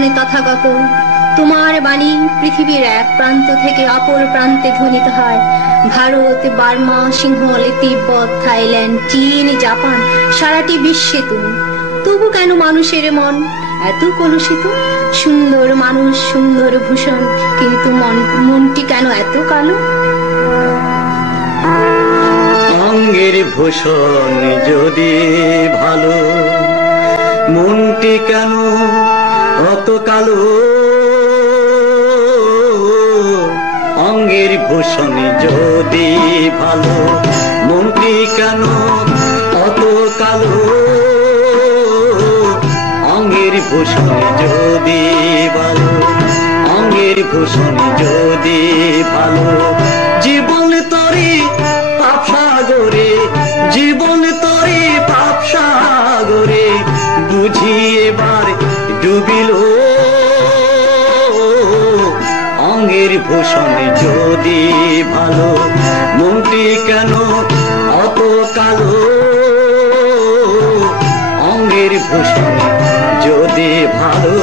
ভজন তথাগত, তোমার বাণী পৃথিবীর এক প্রান্ত থেকে অপর প্রান্তে ধ্বনিত হয়। ভারত, বার্মা, সিংহল, তিব্বত, থাইল্যান্ড, চীন, জাপান, সারাটি বিশ্বে তুমি। তবু কেন মানুষের মন এত কলুষিত? সুন্দর মানুষ, সুন্দর ভূষণ, কিন্তু মনটি কেন এত কালো? অঙ্গের ভূষণ যদি ভালো, মনটি কেন অত কালো? অঙ্গের ভূষণ যদি ভালো, মনটি কেন অত কালো? অঙ্গের ভূষণ যদি ভালো, অঙ্গের ভূষণ যদি ভালো, জীবন তরি পাপ সাগরে, জীবন তরি পাপ সাগরে, বুঝি এবার ডুবিল। অঙ্গের ভূষণ যদি ভালো, মনটি কেন অত কালো? অঙ্গের ভূষণ যদি ভালো।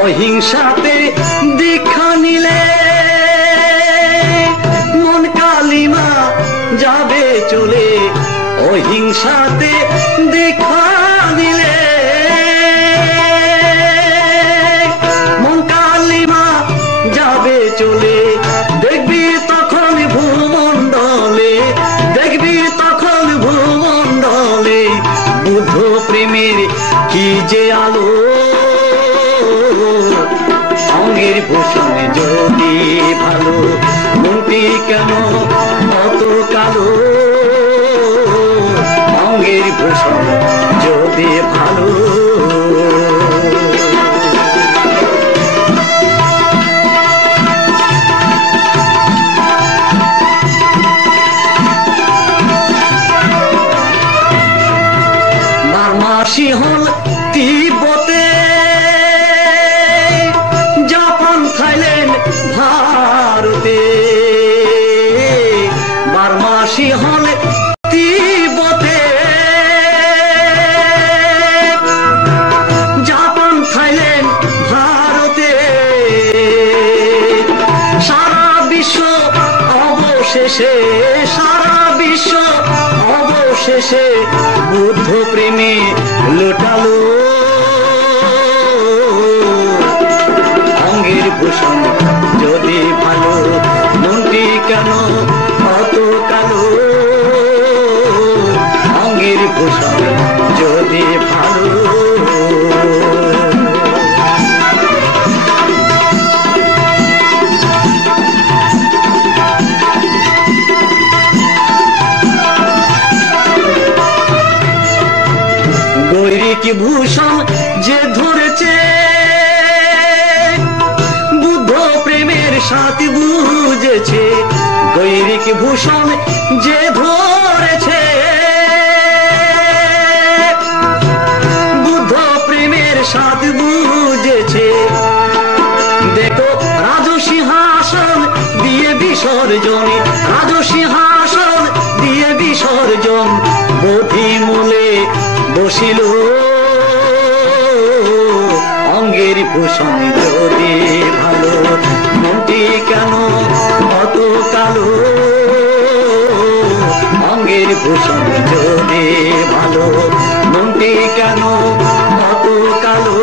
অহিংসাতে দীক্ষা নিলে মন কালিমা যাবে চলে। অহিংসাতে দীক্ষা নিলে মন কালিমা যাবে চলে। দেখবি তখন ভূমণ্ডলে, দেখবি তখন ভূমণ্ডলে বুদ্ধ প্রেমের কি যে আলো। অঙ্গের ভূষণ যদি ভালো, মনটি কেন অত কালো? অঙ্গের ভূষণ যদি ভালো। বার্মা, সিংহল, তিব্বতে, জাপান, থাইল্যান্ড, ভারতে। বার্মা, সিংহল, তিব্বতে, জাপান, থাইল্যান্ড, ভারতে, সারা বিশ্ব অবশেষে, সারা বিশ্ব অবশেষে বুদ্ধ প্রেমে লুটালো। অঙ্গের ভূষণ যদি ভালো, মনটি কেন অত কালো? অঙ্গের ভূষণ যদি ভালো। গৈরিক ভূষণ যে ধরেছে, বুদ্ধ প্রেমের সাথে বুঝেছে। গৈরিক ভূষণ যে ধরেছে, বুদ্ধ প্রেমের সাথে বুঝেছে। দেখো রাজসিংহাসন দিয়ে বিসর্জন, রাজসিংহাসন দিয়ে বিসর্জন, বোধি মূলে বসিল। অঙ্গের ভূষণ যদি ভালো, মনটি কেন অত কালো? অঙ্গের ভূষণ যদি ভালো, মনটি কেন অত কালো?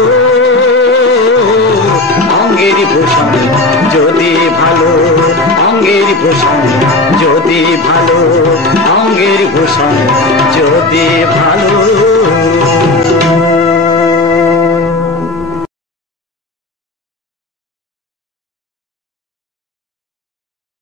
অঙ্গের ভূষণ যদি ভালো, অঙ্গের ভূষণ যদি ভালো, অঙ্গের ভূষণ যদি ভালো।